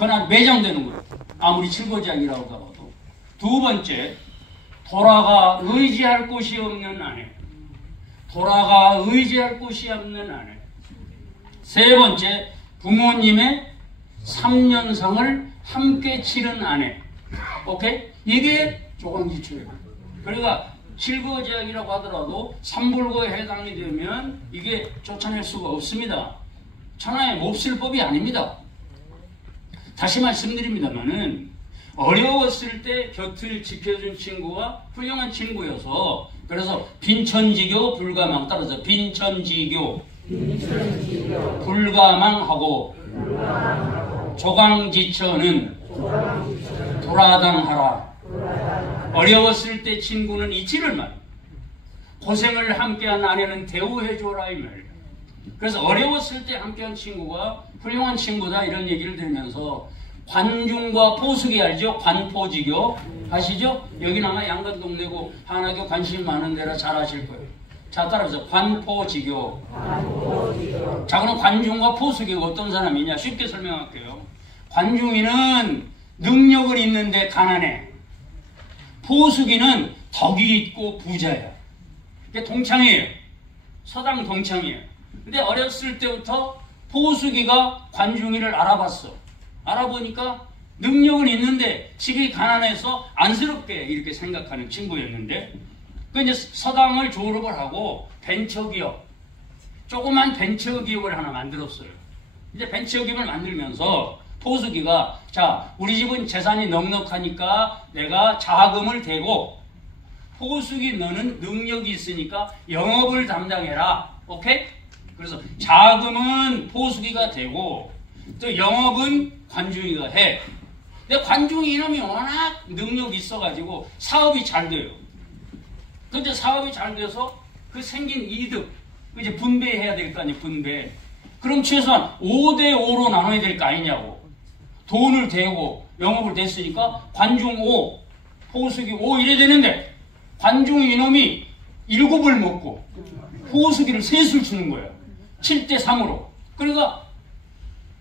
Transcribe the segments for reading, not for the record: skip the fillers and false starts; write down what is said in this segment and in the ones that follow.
그건 매장되는 거예요. 아무리 칠거지약이라고 하더라도. 두 번째, 돌아가 의지할 곳이 없는 아내. 돌아가 의지할 곳이 없는 아내. 세 번째, 부모님의 3년상을 함께 치른 아내. 오케이? 이게 조강지처예요. 그러니까 칠거지약이라고 하더라도 삼불거에 해당이 되면 이게 쫓아낼 수가 없습니다. 천하에 몹쓸 법이 아닙니다. 다시 말씀드립니다만은 어려웠을 때 곁을 지켜준 친구가 훌륭한 친구여서 그래서 빈천지교 불가망 따라서 빈천지교 불가망하고 조강지처는 도라당하라. 어려웠을 때 친구는 잊지를 말. 고생을 함께한 아내는 대우해줘라 이 말이에요. 그래서 어려웠을 때 함께한 친구가 훌륭한 친구다 이런 얘기를 들으면서 관중과 포수기 알죠? 관포지교 아시죠? 여기는 아마 양간동네고 하나교 관심 많은 데라 잘 아실 거예요. 자, 따라서 관포지교. 자, 그럼 관중과 포수기가 어떤 사람이냐? 쉽게 설명할게요. 관중이는 능력을 있는데 가난해. 포수기는 덕이 있고 부자야. 이게 동창이에요. 서당 동창이에요. 근데 어렸을 때부터 포수기가 관중이를 알아봤어. 알아보니까 능력은 있는데 집이 가난해서 안쓰럽게 이렇게 생각하는 친구였는데 그 이제 서당을 졸업을 하고 벤처기업, 조그만 벤처기업을 하나 만들었어요. 이제 벤처기업을 만들면서 포수기가 자, 우리 집은 재산이 넉넉하니까 내가 자금을 대고 포수기 너는 능력이 있으니까 영업을 담당해라. 오케이? 그래서 자금은 포수기가 되고 또 영업은 관중이가 해. 근데 관중이 이놈이 워낙 능력이 있어가지고 사업이 잘 돼요. 근데 사업이 잘 돼서 그 생긴 이득 이제 분배해야 될 거 아니에요. 분배. 그럼 최소한 5대5로 나눠야 될 거 아니냐고. 돈을 대고 영업을 됐으니까 관중 5, 포수기 5 이래 되는데 관중 이놈이 7을 먹고 포수기를 3술 주는 거예요. 7대3으로. 그러니까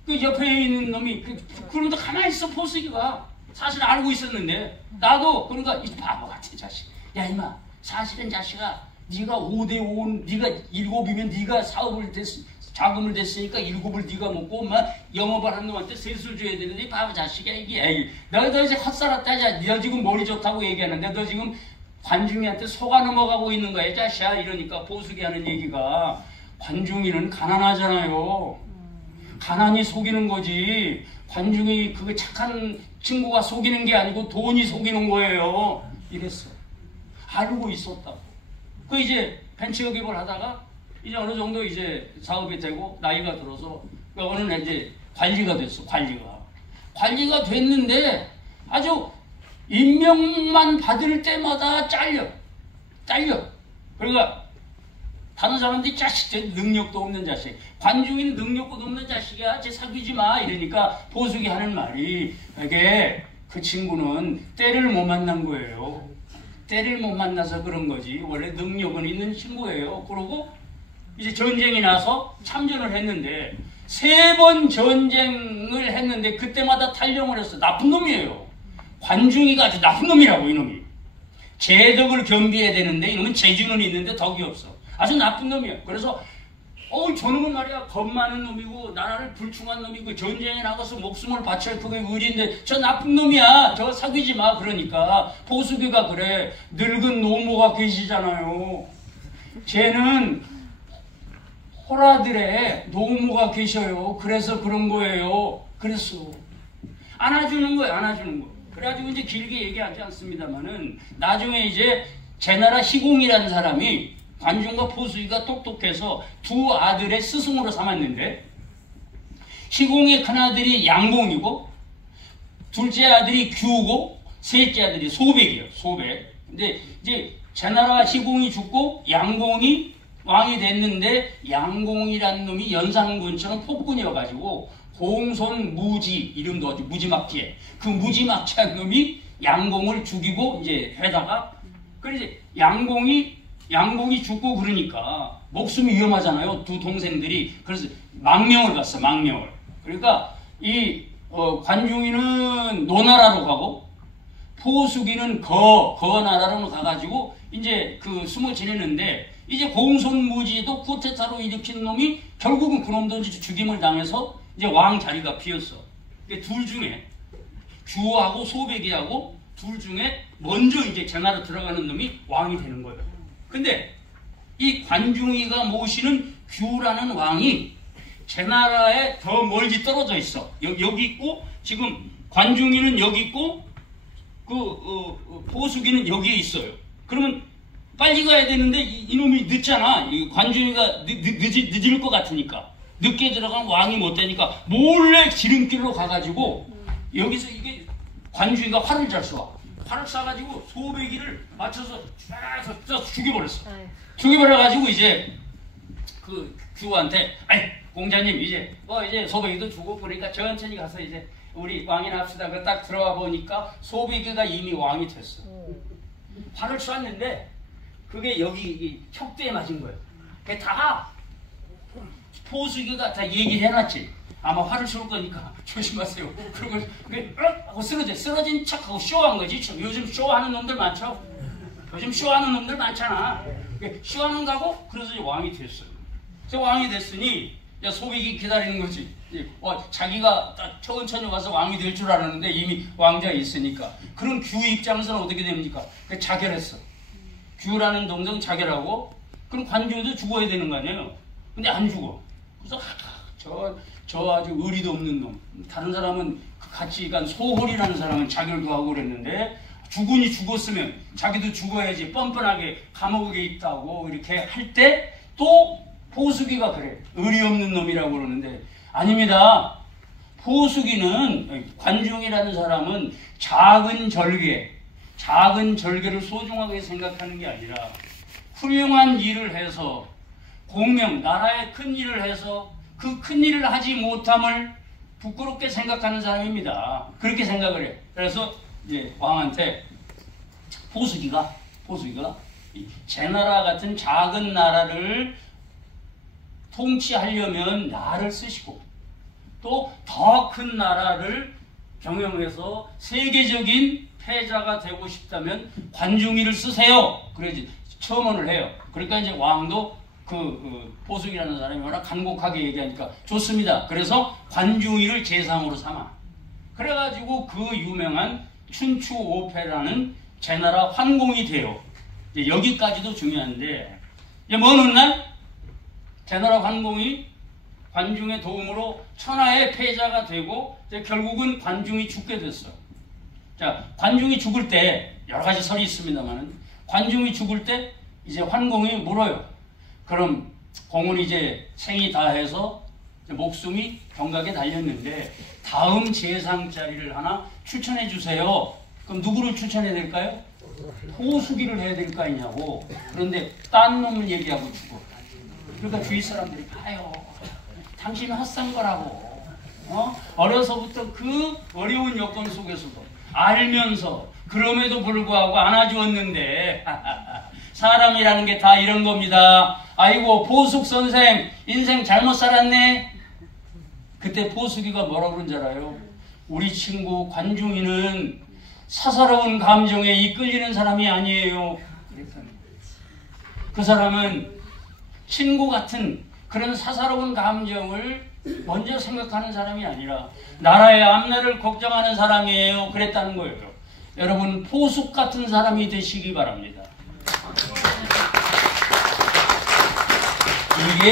그 옆에 있는 놈이 그런데 가만히 있어. 포수기가 사실 알고 있었는데 나도 그러니까 이 바보 같은 자식. 야 이마 사실은 자식아 네가 5대5 네가 7이면 네가 사업을 자금을 댔으니까 7을 네가 먹고 막 영업을 한 놈한테 3술 줘야 되는데 이 바보 자식이야 이게. 에이, 너 이제 헛살았다. 너 지금 머리 좋다고 얘기하는데 너 지금 관중이한테 속아 넘어가고 있는 거야 자식아. 이러니까 포수기 하는 얘기가 관중이는 가난하잖아요. 가난이 속이는 거지. 관중이 그게 착한 친구가 속이는 게 아니고 돈이 속이는 거예요. 이랬어. 알고 있었다고. 그 이제 벤처기업을 하다가 이제 어느 정도 이제 사업이 되고 나이가 들어서 어느 날 이제 관리가 됐어. 관리가 됐는데 아주 임명만 받을 때마다 잘려. 그러니까 다른 사람들이 자식, 능력도 없는 자식. 관중인 능력도 없는 자식이야. 쟤 사귀지 마. 이러니까 보수기 하는 말이 이게 그 친구는 때를 못 만난 거예요. 때를 못 만나서 그런 거지. 원래 능력은 있는 친구예요. 그러고 이제 전쟁이 나서 참전을 했는데 3번 전쟁을 했는데 그때마다 탈영을 했어. 나쁜 놈이에요. 관중이가 아주 나쁜 놈이라고 이놈이. 제덕을 겸비해야 되는데 이놈은 재주는 있는데 덕이 없어. 아주 나쁜 놈이야. 그래서 저놈은 말이야 겁 많은 놈이고 나라를 불충한 놈이고 전쟁에 나가서 목숨을 바칠 그게 의리인데 저 나쁜 놈이야. 저 사귀지 마. 그러니까 보수기가 그래. 늙은 노모가 계시잖아요. 쟤는 호라들의 노모가 계셔요. 그래서 그런 거예요. 그랬어. 안아주는 거예요. 그래가지고 이제 길게 얘기하지 않습니다만은 나중에 이제 제나라 희공이라는 사람이 관중과 포수기가 똑똑해서 두 아들의 스승으로 삼았는데 희공의 큰아들이 양공이고 둘째 아들이 규고 셋째 아들이 소백이에요. 소백. 근데 이제 제나라 희공이 죽고 양공이 왕이 됐는데 양공이라는 놈이 연산군처럼 폭군이어가지고 공손무지 이름도 아주 무지막지해. 그 무지막지한 놈이 양공을 죽이고 이제 해다가 그래서 양공이 죽고 그러니까 목숨이 위험하잖아요. 두 동생들이. 그래서 망명을 갔어. 망명을. 그러니까 이 관중이는 노나라로 가고 포수기는 거나라로 가가지고 이제 그 숨어 지내는데 이제 공손무지도 쿠데타로 일으킨 놈이 결국은 그놈도 죽임을 당해서 이제 왕 자리가 비었어. 둘 중에 규하고 소백이하고 둘 중에 먼저 이제 제나라 들어가는 놈이 왕이 되는 거예요. 근데 이 관중이가 모시는 규라는 왕이 제나라에 더 멀리 떨어져 있어. 여기 있고 지금 관중이는 여기 있고 포수기는 여기에 있어요. 그러면 빨리 가야 되는데 이놈이 늦잖아. 관중이가 늦을 것 같으니까 늦게 들어가면 왕이 못 되니까 몰래 지름길로 가가지고 여기서 이게 관중이가 활을 잘 쏴. 활을 쏴가지고 소배기를 맞춰서 쫙 죽여버렸어. 죽여버려가지고 이제 그 규한테 아이 공자님 이제 소배기도 주고 그러니까 천천히 가서 이제 우리 왕이나 합시다. 그 딱 들어와 보니까 소배기가 이미 왕이 됐어. 활을 쐈는데 그게 여기 척대에 맞은 거예요. 그게 다 포수기가 다 얘기를 해놨지. 아마 활을 쏠 거니까 조심하세요. 그러고 하고 쓰러진 척하고 쇼한 거지. 요즘 쇼하는 놈들 많죠. 요즘 쇼하는 놈들 많잖아. 쇼하는 거고 그래서 이제 왕이 됐어요. 그래서 왕이 됐으니 소백이 기다리는 거지. 자기가 천천히 와서 왕이 될 줄 알았는데 이미 왕자가 있으니까. 그런 규 입장에서는 어떻게 됩니까? 자결했어. 규라는 동생 자결하고 그럼 관중도 죽어야 되는 거 아니에요. 근데 안 죽어. 그래서 저 아주 의리도 없는 놈. 다른 사람은 같이 간 소홀이라는 사람은 자결도 하고 그랬는데 죽으니 죽었으면 자기도 죽어야지 뻔뻔하게 감옥에 있다고 이렇게 할 때 또 포수기가 그래. 의리 없는 놈이라고 그러는데 아닙니다. 포수기는 관중이라는 사람은 작은 절개를 소중하게 생각하는 게 아니라 훌륭한 일을 해서 나라의 큰 일을 해서 그 큰 일을 하지 못함을 부끄럽게 생각하는 사람입니다. 그렇게 생각을 해. 그래서 이제 왕한테 포수기가 제나라 같은 작은 나라를 통치하려면 나를 쓰시고 또 더 큰 나라를 경영해서 세계적인 패자가 되고 싶다면 관중이를 쓰세요. 그래야지 첨언을 해요. 그러니까 이제 왕도 포수기라는 사람이 워낙 간곡하게 얘기하니까 좋습니다. 그래서 관중이를 제상으로 삼아. 그래가지고 그 유명한 춘추 오패라는 제나라 환공이 돼요. 여기까지도 중요한데 먼 훗날 제나라 환공이 관중의 도움으로 천하의 패자가 되고 결국은 관중이 죽게 됐어. 자, 관중이 죽을 때 여러 가지 설이 있습니다만 관중이 죽을 때 이제 환공이 물어요. 그럼 공은 이제 생이 다해서 목숨이 경각에 달렸는데 다음 제상 자리를 하나 추천해 주세요. 그럼 누구를 추천해야 될까요? 포수기를 해야 될 거 아니냐고. 그런데 딴 놈을 얘기하고 죽어. 그러니까 주위 사람들이 봐요. 당신은 헛산 거라고. 어려서부터 그 어려운 여건 속에서도 알면서 그럼에도 불구하고 안아주었는데 사람이라는 게 다 이런 겁니다. 아이고 포숙 선생 인생 잘못 살았네. 그때 포수기가 뭐라고 그런 줄 알아요? 우리 친구 관중이는 사사로운 감정에 이끌리는 사람이 아니에요. 그 사람은 친구 같은 그런 사사로운 감정을 먼저 생각하는 사람이 아니라 나라의 앞날을 걱정하는 사람이에요. 그랬다는 거예요. 여러분 포숙 같은 사람이 되시기 바랍니다. 이게